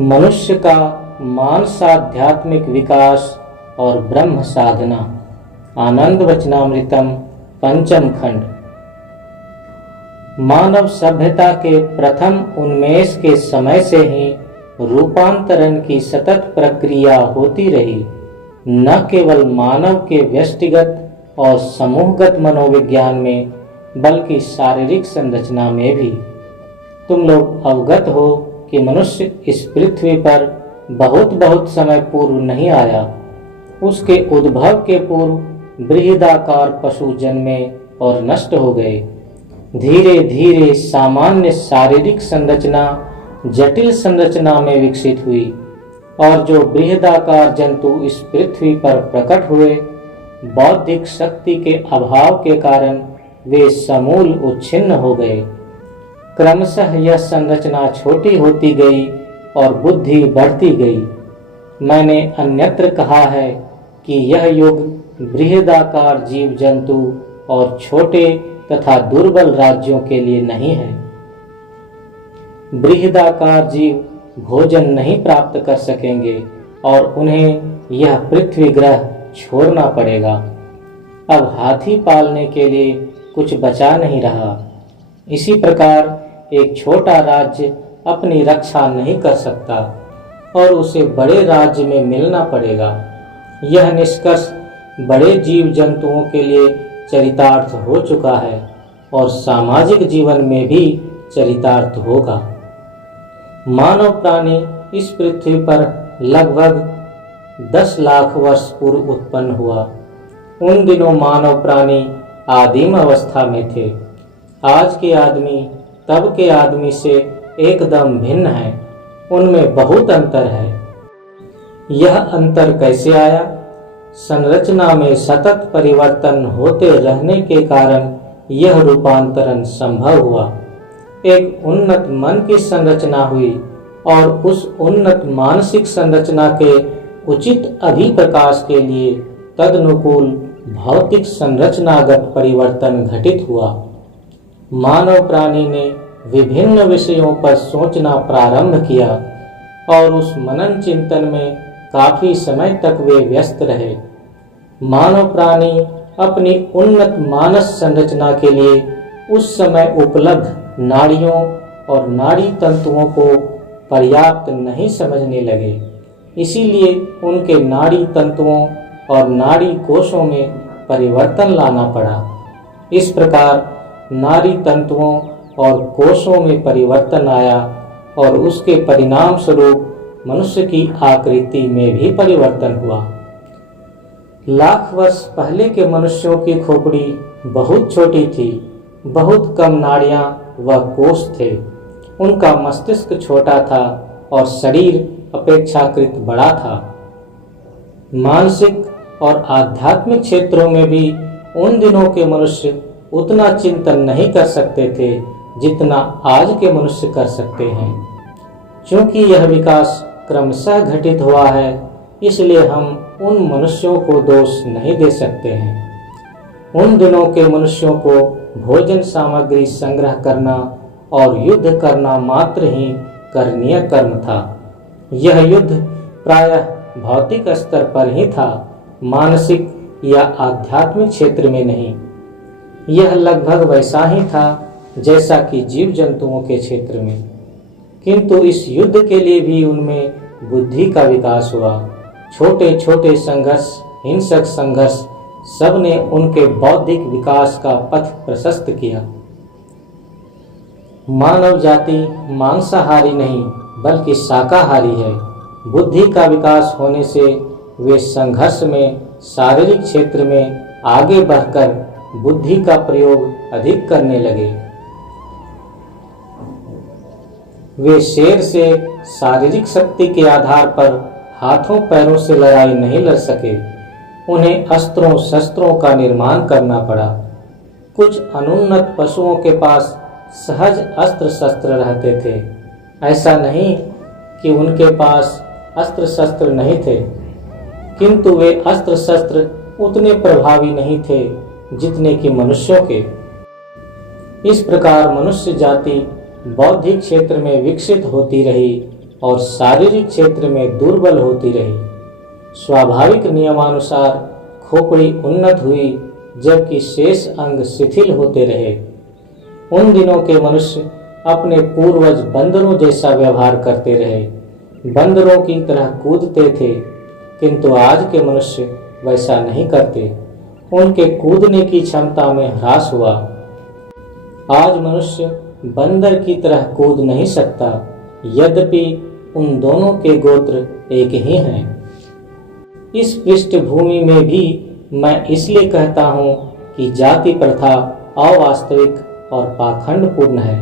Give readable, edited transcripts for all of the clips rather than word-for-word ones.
मनुष्य का मानसाध्यात्मिक विकास और ब्रह्म साधना। आनंद वचनामृतम पंचम खंड। मानव सभ्यता के प्रथम उन्मेष के समय से ही रूपांतरण की सतत प्रक्रिया होती रही। न केवल मानव के व्यक्तिगत और समूहगत मनोविज्ञान में, बल्कि शारीरिक संरचना में भी। तुम लोग अवगत हो कि मनुष्य इस पृथ्वी पर बहुत समय पूर्व नहीं आया। उसके उद्भव के पूर्व बृहदाकार पशु जन्मे और नष्ट हो गए। धीरे धीरे सामान्य शारीरिक संरचना जटिल संरचना में विकसित हुई, और जो बृहदाकार जंतु इस पृथ्वी पर प्रकट हुए, बौद्धिक शक्ति के अभाव के कारण वे समूल उच्छिन्न हो गए। क्रमशः यह संरचना छोटी होती गई और बुद्धि बढ़ती गई। मैंने अन्यत्र कहा है कि यह युग बृहदाकार जीव जंतु और छोटे तथा दुर्बल राज्यों के लिए नहीं है। बृहदाकार जीव भोजन नहीं प्राप्त कर सकेंगे और उन्हें यह पृथ्वी ग्रह छोड़ना पड़ेगा। अब हाथी पालने के लिए कुछ बचा नहीं रहा। इसी प्रकार एक छोटा राज्य अपनी रक्षा नहीं कर सकता और उसे बड़े राज्य में मिलना पड़ेगा। यह निष्कर्ष बड़े जीव जंतुओं के लिए चरितार्थ हो चुका है और सामाजिक जीवन में भी चरितार्थ होगा। मानव प्राणी इस पृथ्वी पर लगभग 10 लाख वर्ष पूर्व उत्पन्न हुआ। उन दिनों मानव प्राणी आदिम अवस्था में थे। आज के आदमी तब के आदमी से एकदम भिन्न है। उनमें बहुत अंतर है। यह अंतर कैसे आया? संरचना में सतत परिवर्तन होते रहने के कारण यह रूपांतरण संभव हुआ। एक उन्नत मन की संरचना हुई और उस उन्नत मानसिक संरचना के उचित अभिप्रकाश के लिए तदनुकूल भौतिक संरचनागत परिवर्तन घटित हुआ। मानव प्राणी ने विभिन्न विषयों पर सोचना प्रारंभ किया और उस मनन चिंतन में काफी समय तक वे व्यस्त रहे। मानव प्राणी अपनी उन्नत मानस संरचना के लिए उस समय उपलब्ध नाड़ियों और नाड़ी तंतुओं को पर्याप्त नहीं समझने लगे। इसीलिए उनके नाड़ी तंतुओं और नाड़ी कोशों में परिवर्तन लाना पड़ा। इस प्रकार नाड़ी तंतुओं और कोशों में परिवर्तन आया और उसके परिणाम स्वरूप मनुष्य की आकृति में भी परिवर्तन हुआ। लाख वर्ष पहले के मनुष्यों की खोपड़ी बहुत छोटी थी। बहुत कम नाड़ियां व कोश थे। उनका मस्तिष्क छोटा था और शरीर अपेक्षाकृत बड़ा था। मानसिक और आध्यात्मिक क्षेत्रों में भी उन दिनों के मनुष्य उतना चिंतन नहीं कर सकते थे जितना आज के मनुष्य कर सकते हैं। क्योंकि यह विकास क्रमशः घटित हुआ है, इसलिए हम उन मनुष्यों को दोष नहीं दे सकते हैं। उन दिनों के मनुष्यों को भोजन सामग्री संग्रह करना और युद्ध करना मात्र ही करणीय कर्म था। यह युद्ध प्रायः भौतिक स्तर पर ही था, मानसिक या आध्यात्मिक क्षेत्र में नहीं। यह लगभग वैसा ही था जैसा कि जीव जंतुओं के क्षेत्र में। किंतु इस युद्ध के लिए भी उनमें बुद्धि का विकास हुआ। छोटे छोटे संघर्ष, हिंसक संघर्ष, सब ने उनके बौद्धिक विकास का पथ प्रशस्त किया। मानव जाति मांसाहारी नहीं बल्कि शाकाहारी है। बुद्धि का विकास होने से वे संघर्ष में शारीरिक क्षेत्र में आगे बढ़कर बुद्धि का प्रयोग अधिक करने लगे। वे शेर से शारीरिक शक्ति के आधार पर हाथों पैरों से लड़ाई नहीं लड़ सके। उन्हें अस्त्रों शस्त्रों का निर्माण करना पड़ा। कुछ अनुन्नत पशुओं के पास सहज अस्त्र शस्त्र रहते थे। ऐसा नहीं कि उनके पास अस्त्र शस्त्र नहीं थे, किंतु वे अस्त्र शस्त्र उतने प्रभावी नहीं थे जितने कि मनुष्यों के। इस प्रकार मनुष्य जाति बौद्धिक क्षेत्र में विकसित होती रही और शारीरिक क्षेत्र में दुर्बल होती रही। स्वाभाविक नियमानुसार खोपड़ी उन्नत हुई, जबकि शेष अंग शिथिल होते रहे। उन दिनों के मनुष्य अपने पूर्वज बंदरों जैसा व्यवहार करते रहे, बंदरों की तरह कूदते थे, किंतु आज के मनुष्य वैसा नहीं करते। उनके कूदने की क्षमता में ह्रास हुआ। आज मनुष्य बंदर की तरह कूद नहीं सकता, यद्यपि उन दोनों के गोत्र एक ही हैं। इस पृष्ठभूमि में भी मैं इसलिए कहता हूँ कि जाति प्रथा अवास्तविक और पाखंडपूर्ण है।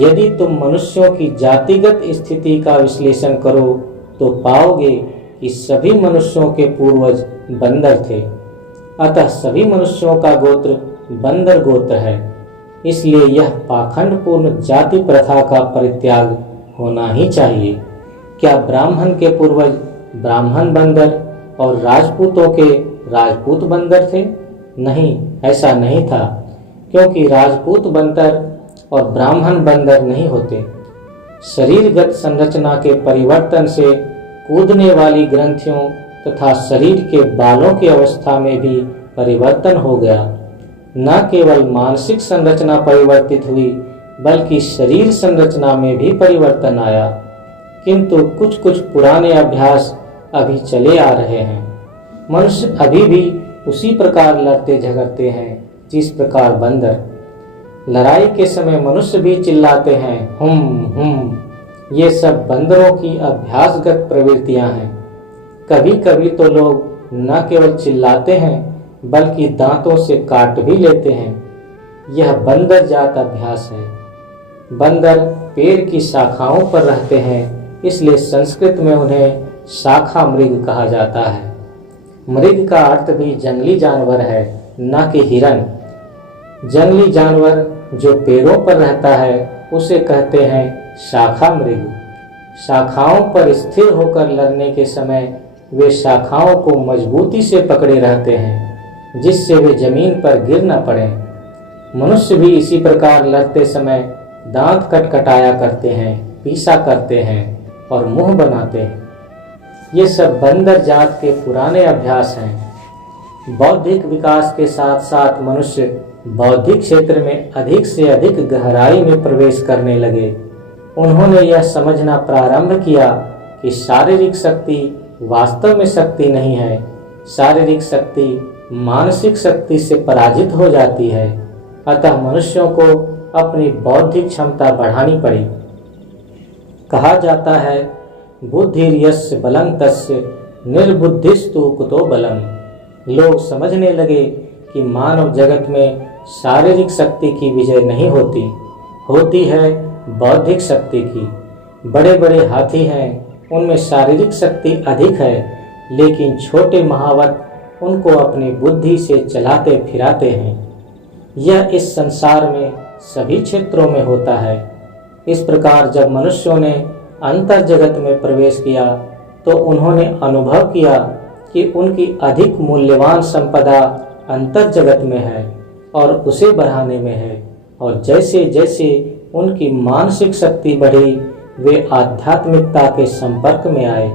यदि तुम मनुष्यों की जातिगत स्थिति का विश्लेषण करो तो पाओगे कि सभी मनुष्यों के पूर्वज बंदर थे, अतः सभी मनुष्यों का गोत्र बंदर गोत्र है। इसलिए यह पाखंडपूर्ण जाति प्रथा का परित्याग होना ही चाहिए। क्या ब्राह्मण के पूर्वज ब्राह्मण बंदर और राजपूतों के राजपूत बंदर थे? नहीं, ऐसा नहीं था, क्योंकि राजपूत बंदर और ब्राह्मण बंदर नहीं होते। शरीरगत संरचना के परिवर्तन से कूदने वाली ग्रंथियों तथा शरीर के बालों की अवस्था में भी परिवर्तन हो गया। न केवल मानसिक संरचना परिवर्तित हुई, बल्कि शरीर संरचना में भी परिवर्तन आया। किंतु कुछ कुछ पुराने अभ्यास अभी चले आ रहे हैं। मनुष्य अभी भी उसी प्रकार लड़ते झगड़ते हैं जिस प्रकार बंदर। लड़ाई के समय मनुष्य भी चिल्लाते हैं, हुम। ये सब बंदरों की अभ्यासगत प्रवृत्तियां हैं। कभी कभी तो लोग न केवल चिल्लाते हैं, बल्कि दांतों से काट भी लेते हैं। यह बंदर जात अभ्यास है। बंदर पेड़ की शाखाओं पर रहते हैं, इसलिए संस्कृत में उन्हें शाखा मृग कहा जाता है। मृग का अर्थ भी जंगली जानवर है, न कि हिरन। जंगली जानवर जो पेड़ों पर रहता है उसे कहते हैं शाखा मृग। शाखाओं पर स्थिर होकर लड़ने के समय वे शाखाओं को मजबूती से पकड़े रहते हैं, जिससे वे जमीन पर गिर न पड़ें। मनुष्य भी इसी प्रकार लड़ते समय दांत कटकटाया करते हैं, पीसा करते हैं और मुंह बनाते हैं। ये सब बंदर जात के पुराने अभ्यास हैं। बौद्धिक विकास के साथ साथ मनुष्य बौद्धिक क्षेत्र में अधिक से अधिक गहराई में प्रवेश करने लगे। उन्होंने यह समझना प्रारंभ किया कि शारीरिक शक्ति वास्तव में शक्ति नहीं है। शारीरिक शक्ति मानसिक शक्ति से पराजित हो जाती है। अतः मनुष्यों को अपनी बौद्धिक क्षमता बढ़ानी पड़ी। कहा जाता है, बुद्धिर्यस्य बलं तस्य निर्बुद्धिस्तु कुतो बलम। लोग समझने लगे कि मानव जगत में शारीरिक शक्ति की विजय नहीं होती, होती है बौद्धिक शक्ति की। बड़े बड़े हाथी हैं, उनमें शारीरिक शक्ति अधिक है, लेकिन छोटे महावत उनको अपनी बुद्धि से चलाते फिराते हैं। यह इस संसार में सभी क्षेत्रों में होता है। इस प्रकार जब मनुष्यों ने अंतर जगत में प्रवेश किया तो उन्होंने अनुभव किया कि उनकी अधिक मूल्यवान संपदा अंतर जगत में है और उसे बढ़ाने में है। और जैसे जैसे उनकी मानसिक शक्ति बढ़ी, वे आध्यात्मिकता के संपर्क में आए।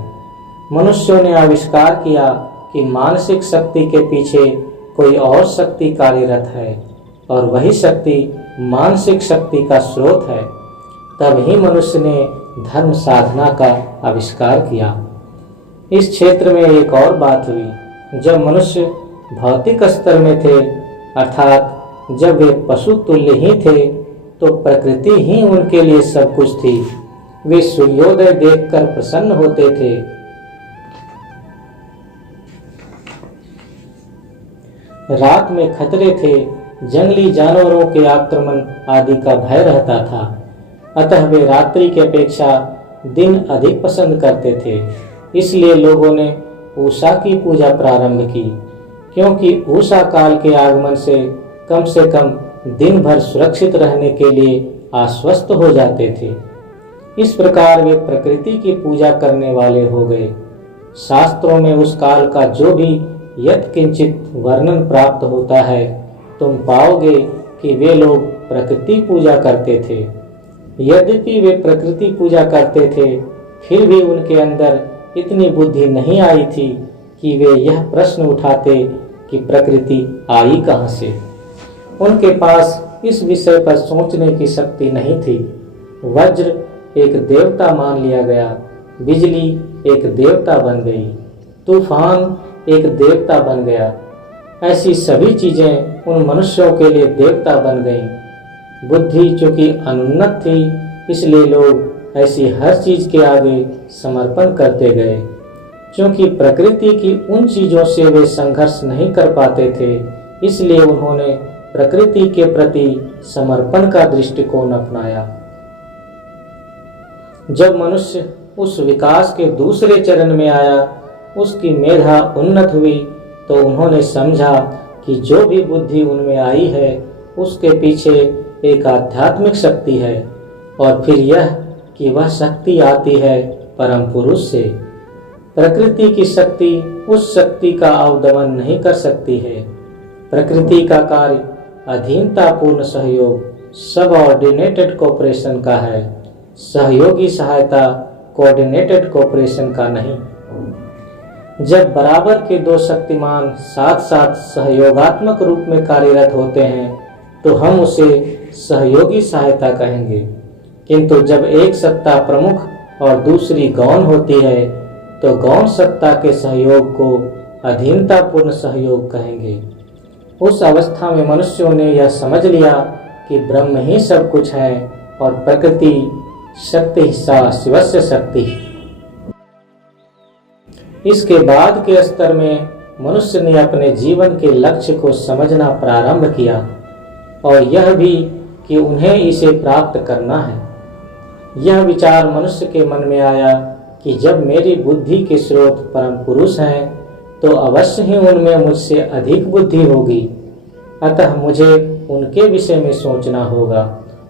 मनुष्यों ने आविष्कार किया कि मानसिक शक्ति के पीछे कोई और शक्ति कार्यरत है और वही शक्ति मानसिक शक्ति का स्रोत है। तब ही मनुष्य ने धर्म साधना का आविष्कार किया। इस क्षेत्र में एक और बात हुई। जब मनुष्य भौतिक स्तर में थे, अर्थात जब वे पशु तुल्य ही थे, तो प्रकृति ही उनके लिए सब कुछ थी। वे सूर्योदय देखकर प्रसन्न होते थे। रात में खतरे थे, जंगली जानवरों के आक्रमण आदि का भय रहता था। अतः वे रात्रि की अपेक्षा दिन अधिक पसंद करते थे। इसलिए लोगों ने उषा की पूजा प्रारंभ की, क्योंकि उषा काल के आगमन से कम दिन भर सुरक्षित रहने के लिए आश्वस्त हो जाते थे। इस प्रकार वे प्रकृति की पूजा करने वाले हो गए। शास्त्रों में उस काल का जो भी यत्किंचित वर्णन प्राप्त होता है, तुम पाओगे कि वे लोग प्रकृति पूजा करते थे। यद्यपि वे प्रकृति पूजा करते थे, फिर भी उनके अंदर इतनी बुद्धि नहीं आई थी कि वे यह प्रश्न उठाते कि प्रकृति आई कहाँ से। उनके पास इस विषय पर सोचने की शक्ति नहीं थी। वज्र एक देवता मान लिया गया, बिजली एक देवता बन गई, तूफान एक देवता बन गया। ऐसी सभी चीजें उन मनुष्यों के लिए देवता बन गईं। बुद्धि चूंकि अनुन्नत थी, इसलिए लोग ऐसी हर चीज के आगे समर्पण करते गए। क्योंकि प्रकृति की उन चीजों से वे संघर्ष नहीं कर पाते थे, इसलिए उन्होंने प्रकृति के प्रति समर्पण का दृष्टिकोण अपनाया। जब मनुष्य उस विकास के दूसरे चरण में आया, उसकी मेधा उन्नत हुई, तो उन्होंने समझा कि जो भी बुद्धि उनमें आई है उसके पीछे एक आध्यात्मिक शक्ति है, और फिर यह कि वह शक्ति आती है परम पुरुष से। प्रकृति की शक्ति उस शक्ति का अवदमन नहीं कर सकती है। प्रकृति का कार्य अधीनतापूर्ण सहयोग, सबऑर्डिनेटेड कोऑपरेशन का है, सहयोगी सहायता कोऑर्डिनेटेड कोऑपरेशन का नहीं। जब बराबर के दो शक्तिमान साथ साथ सहयोगात्मक रूप में कार्यरत होते हैं तो हम उसे सहयोगी सहायता कहेंगे, किंतु जब एक सत्ता प्रमुख और दूसरी गौण होती है तो गौण सत्ता के सहयोग को अधीनतापूर्ण सहयोग कहेंगे। उस अवस्था में मनुष्यों ने यह समझ लिया कि ब्रह्म ही सब कुछ है और प्रकृति शक्ति सा शिवस्य शक्ति। इसके बाद के स्तर में मनुष्य ने अपने जीवन के लक्ष्य को समझना प्रारंभ किया, और यह भी कि उन्हें इसे प्राप्त करना है। यह विचार मनुष्य के मन में आया कि जब मेरी बुद्धि के स्रोत परम पुरुष हैं तो अवश्य ही उनमें मुझसे अधिक बुद्धि होगी, अतः मुझे उनके विषय में सोचना होगा।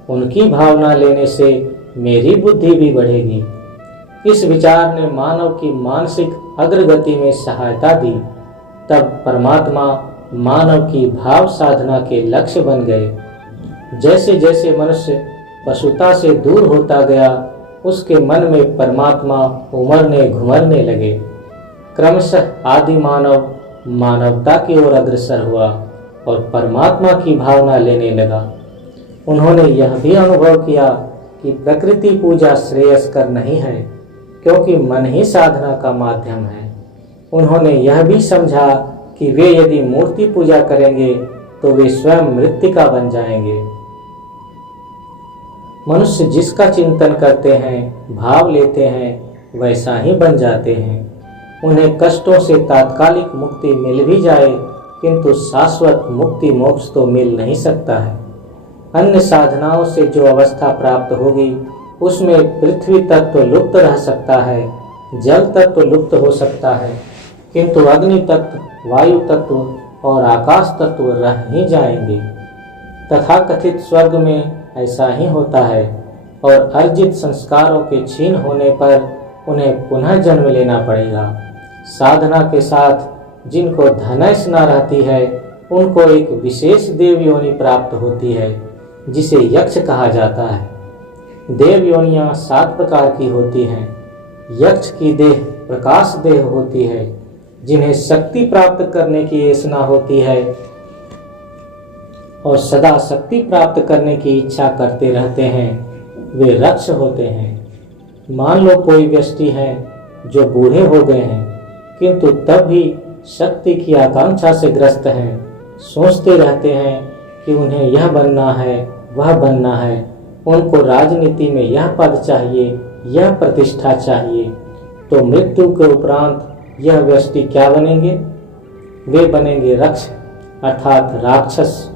उनकी भावना लेने से मेरी बुद्धि भी बढ़ेगी। इस विचार ने मानव की मानसिक अग्रगति में सहायता दी। तब परमात्मा मानव की भाव साधना के लक्ष्य बन गए। जैसे जैसे मनुष्य पशुता से दूर होता गया, उसके मन में परमात्मा उमरने घुमरने लगे। क्रमशः आदि मानव मानवता की ओर अग्रसर हुआ और परमात्मा की भावना लेने लगा। उन्होंने यह भी अनुभव किया कि प्रकृति पूजा श्रेयस्कर नहीं है, क्योंकि मन ही साधना का माध्यम है। उन्होंने यह भी समझा कि वे यदि मूर्ति पूजा करेंगे तो वे स्वयं मृत्तिका बन जाएंगे। मनुष्य जिसका चिंतन करते हैं, भाव लेते हैं, वैसा ही बन जाते हैं। उन्हें कष्टों से तात्कालिक मुक्ति मिल भी जाए, किंतु शाश्वत मुक्ति मोक्ष तो मिल नहीं सकता है। अन्य साधनाओं से जो अवस्था प्राप्त होगी उसमें पृथ्वी तत्व लुप्त रह सकता है, जल तत्व लुप्त हो सकता है, किंतु अग्नि तत्व, वायु तत्व और आकाश तत्व रह ही जाएंगे। तथाकथित स्वर्ग में ऐसा ही होता है, और अर्जित संस्कारों के क्षीण होने पर उन्हें पुनः जन्म लेना पड़ेगा। साधना के साथ जिनको धनैष न रहती है, उनको एक विशेष देव योनि प्राप्त होती है, जिसे यक्ष कहा जाता है। देव योनियां 7 प्रकार की होती हैं। यक्ष की देह प्रकाश देह होती है। जिन्हें शक्ति प्राप्त करने की वासना होती है और सदा शक्ति प्राप्त करने की इच्छा करते रहते हैं, वे रक्ष होते हैं। मान लो कोई व्यक्ति है जो बूढ़े हो गए हैं, किंतु तब भी शक्ति की आकांक्षा से ग्रस्त हैं, सोचते रहते हैं कि उन्हें यह बनना है, वह बनना है, उनको राजनीति में यह पद चाहिए, यह प्रतिष्ठा चाहिए। तो मृत्यु के उपरांत यह व्यक्ति क्या बनेंगे? वे बनेंगे रक्ष अर्थात राक्षस।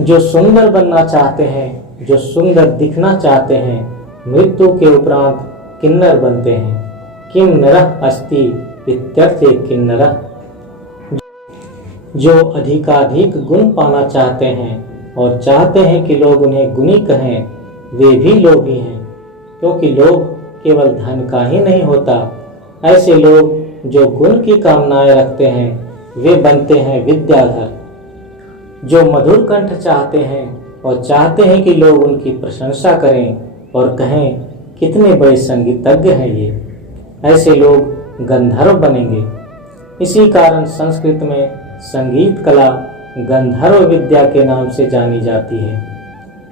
जो सुंदर बनना चाहते हैं, जो सुंदर दिखना चाहते हैं, मृत्यु के उपरांत किन्नर बनते हैं। किम नरः अस्ति इत्यर्थे किन्नरः। जो अधिकाधिक गुण पाना चाहते हैं और चाहते हैं कि लोग उन्हें गुणी कहें, वे भी लोभी हैं, क्योंकि लोभ केवल धन का ही नहीं होता। ऐसे लोग जो गुण की कामनाएं रखते हैं, वे बनते हैं विद्याधर। जो मधुर कंठ चाहते हैं और चाहते हैं कि लोग उनकी प्रशंसा करें और कहें कितने बड़े संगीतज्ञ हैं ये, ऐसे लोग गंधर्व बनेंगे। इसी कारण संस्कृत में संगीत कला गंधर्व विद्या के नाम से जानी जाती है।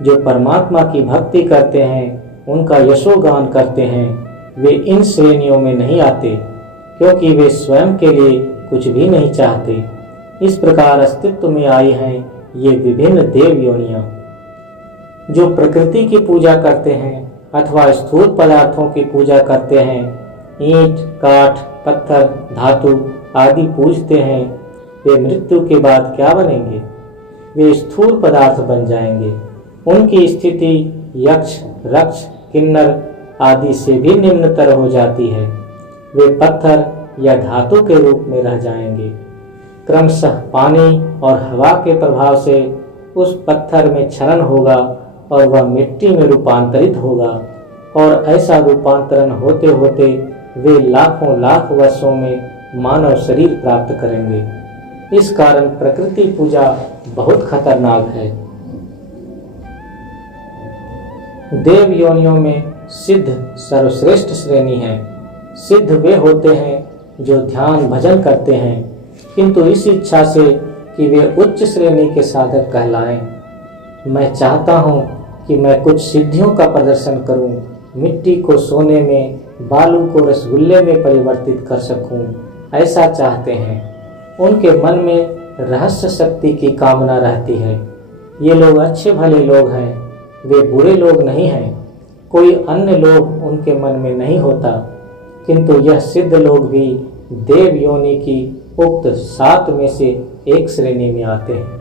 जो परमात्मा की भक्ति करते हैं, उनका यशोगान करते हैं, वे इन श्रेणियों में नहीं आते, क्योंकि वे स्वयं के लिए कुछ भी नहीं चाहते। इस प्रकार अस्तित्व में आई हैं ये विभिन्न देव योनियां। जो प्रकृति की पूजा करते हैं अथवा स्थूल पदार्थों की पूजा करते हैं, ईंट, काठ, पत्थर, धातु आदि पूजते हैं, वे मृत्यु के बाद क्या बनेंगे? वे स्थूल पदार्थ बन जाएंगे। उनकी स्थिति यक्ष, रक्ष, किन्नर आदि से भी निम्नतर हो जाती है। वे पत्थर या धातु के रूप में रह जाएंगे। क्रमशः पानी और हवा के प्रभाव से उस पत्थर में क्षरण होगा और वह मिट्टी में रूपांतरित होगा, और ऐसा रूपांतरण होते होते वे लाखों लाख वर्षों में मानव शरीर प्राप्त करेंगे। इस कारण प्रकृति पूजा बहुत खतरनाक है। देव योनियों में सिद्ध सर्वश्रेष्ठ श्रेणी है। सिद्ध वे होते हैं जो ध्यान भजन करते हैं, किंतु इस इच्छा से कि वे उच्च श्रेणी के साधक कहलाएं। मैं चाहता हूँ कि मैं कुछ सिद्धियों का प्रदर्शन करूँ, मिट्टी को सोने में, बालू को रसगुल्ले में परिवर्तित कर सकूँ, ऐसा चाहते हैं। उनके मन में रहस्य शक्ति की कामना रहती है। ये लोग अच्छे भले लोग हैं, वे बुरे लोग नहीं हैं। कोई अन्य लोग उनके मन में नहीं होता, किंतु यह सिद्ध लोग भी देव योनि की उक्त 7 में से एक श्रेणी में आते हैं।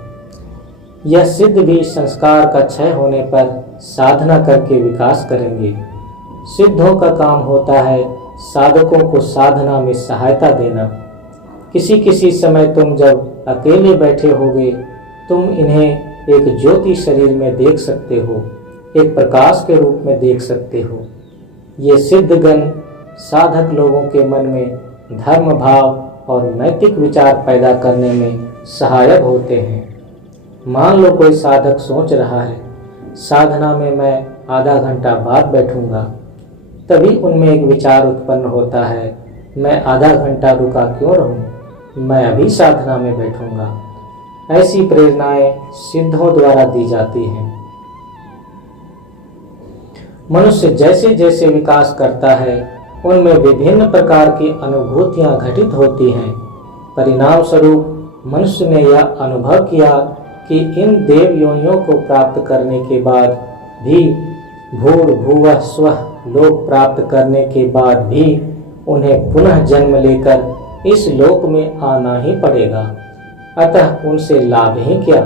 यह सिद्ध भी संस्कार का क्षय होने पर साधना करके विकास करेंगे। सिद्धों का काम होता है साधकों को साधना में सहायता देना। किसी किसी समय तुम जब अकेले बैठे होगे, तुम इन्हें एक ज्योति शरीर में देख सकते हो, एक प्रकाश के रूप में देख सकते हो। ये सिद्धगण साधक लोगों के मन में धर्म भाव और नैतिक विचार पैदा करने में सहायक होते हैं। मान लो कोई साधक सोच रहा है, साधना में मैं आधा घंटा बाद बैठूंगा, तभी उनमें एक विचार उत्पन्न होता है, मैं आधा घंटा रुका क्यों रहूं, मैं अभी साधना में बैठूंगा। ऐसी प्रेरणाएं सिद्धों द्वारा दी जाती हैं। मनुष्य जैसे जैसे विकास करता है, उनमें विभिन्न प्रकार की अनुभूतियां घटित होती हैं। परिणाम स्वरूप मनुष्य ने यह अनुभव किया कि इन देव योनियों को प्राप्त करने के बाद भी, भूर्भुवः स्वः लोक प्राप्त करने के बाद भी उन्हें पुनः जन्म लेकर इस लोक में आना ही पड़ेगा। अतः उनसे लाभ ही क्या।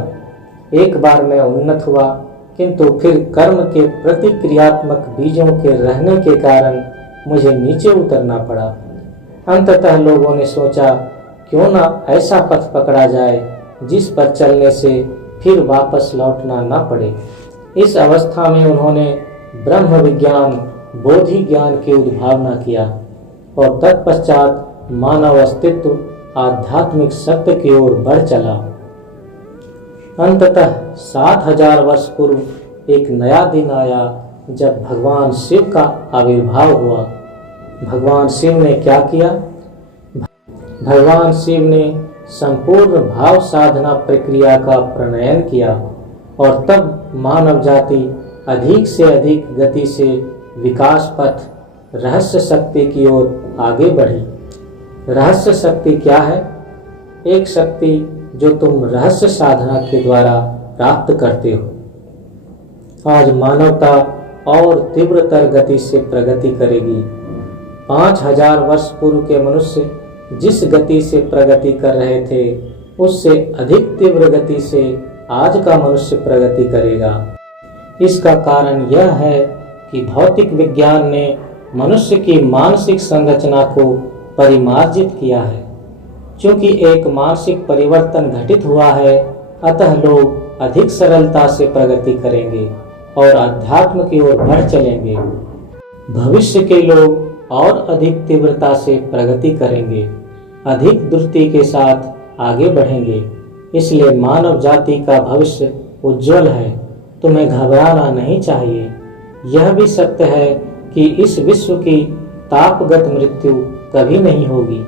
एक बार मैं उन्नत हुआ, किंतु फिर कर्म के प्रतिक्रियात्मक बीजों के रहने के कारण मुझे नीचे उतरना पड़ा। अंततः लोगों ने सोचा, क्यों ना ऐसा पथ पकड़ा जाए जिस पर चलने से फिर वापस लौटना न पड़े। इस अवस्था में उन्होंने ब्रह्म विज्ञान, बोधि ज्ञान की उद्भावना किया और तत्पश्चात मानव अस्तित्व आध्यात्मिक सत्य की ओर बढ़ चला। अंततः 7000 वर्ष पूर्व एक नया दिन आया जब भगवान शिव का आविर्भाव हुआ। भगवान शिव ने क्या किया? भगवान शिव ने संपूर्ण भाव साधना प्रक्रिया का प्रणयन किया और तब मानव जाति अधिक से अधिक गति से विकास पथ रहस्य शक्ति की ओर आगे बढ़ी। रहस्य शक्ति क्या है? एक शक्ति जो तुम रहस्य साधना के द्वारा प्राप्त करते हो। आज मानवता और तीव्रतर गति से प्रगति करेगी। 5000 वर्ष पूर्व के मनुष्य जिस गति से प्रगति कर रहे थे, उससे अधिक तीव्र गति से आज का मनुष्य प्रगति करेगा। इसका कारण यह है कि भौतिक विज्ञान ने मनुष्य की मानसिक संरचना को परिमार्जित किया है। क्योंकि एक मानसिक परिवर्तन घटित हुआ है, अतः लोग अधिक सरलता से प्रगति करेंगे और अध्यात्म की ओर बढ़ चलेंगे। भविष्य के लोग और अधिक तीव्रता से प्रगति करेंगे, अधिक द्रुति के साथ आगे बढ़ेंगे। इसलिए मानव जाति का भविष्य उज्जवल है। तुम्हें घबराना नहीं चाहिए। यह भी सत्य है कि इस विश्व की तापगत मृत्यु कभी नहीं होगी।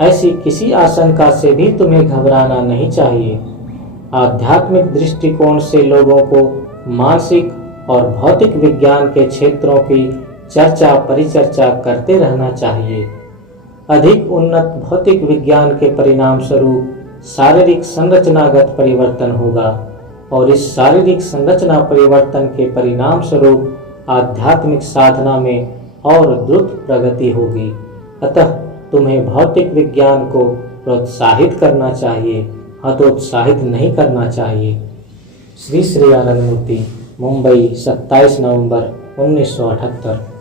ऐसी किसी आशंका से भी तुम्हें घबराना नहीं चाहिए। आध्यात्मिक दृष्टिकोण से लोगों को मानसिक और भौतिक विज्ञान के क्षेत्रों की चर्चा परिचर्चा करते रहना चाहिए। अधिक उन्नत भौतिक विज्ञान के परिणाम स्वरूप शारीरिक संरचनागत परिवर्तन होगा और इस शारीरिक संरचना परिवर्तन के परिणाम स्वरूप आध्यात्मिक साधना में और द्रुत प्रगति होगी। अतः तुम्हें भौतिक विज्ञान को प्रोत्साहित करना चाहिए, हतोत्साहित नहीं करना चाहिए। श्री श्री आनंद मूर्ति, मुंबई, 27 नवंबर 1978।